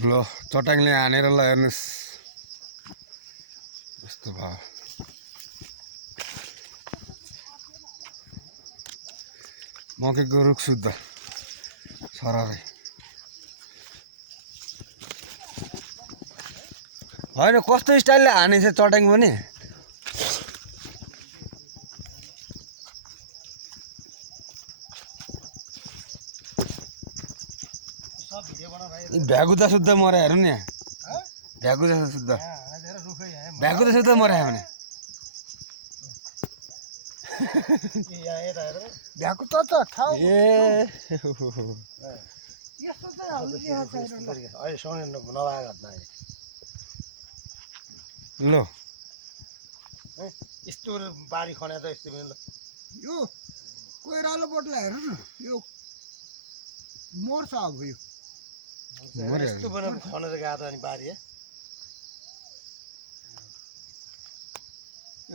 ल चट्याङले हानेर ल हेर्नुहोस् यस्तो भयो मकैको रुख शुद्ध सरारै होइन कस्तो स्टाइलले हानेछ चट्याङ पनि भ्यागुता शुद्ध मर्या हेर्नु नि भ्यागुता शुद्ध भ्यागुता शुद्ध मर्या भने भ्यागुता त ठाउँ ए यस्तो चाहिँ अहिले नभएको ल यस्तो बारी खन्या त यस्तो ल यो कोइरालो बोटलाई हेर्नु न यो मर्छ अब यो यस्तो बनाएर खनेर गएको अनि बारी यो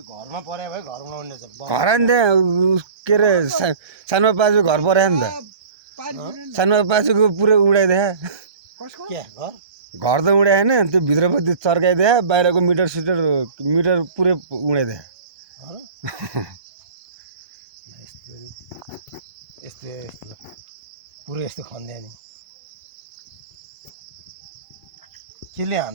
घरमा पर्या भए घर बनाउने छ घर नि त्यहाँ के अरे सानो पाजु घर पऱ्यो नि त सानो पाजुको पुरै उडाइदिए के घर त उडाएन त्यो भित्रपट्टि चर्काइदिए बाहिरको मिटर पुरै उडाइदिए यस्तो यस्तो पुरै यस्तो खन्दिया नि केले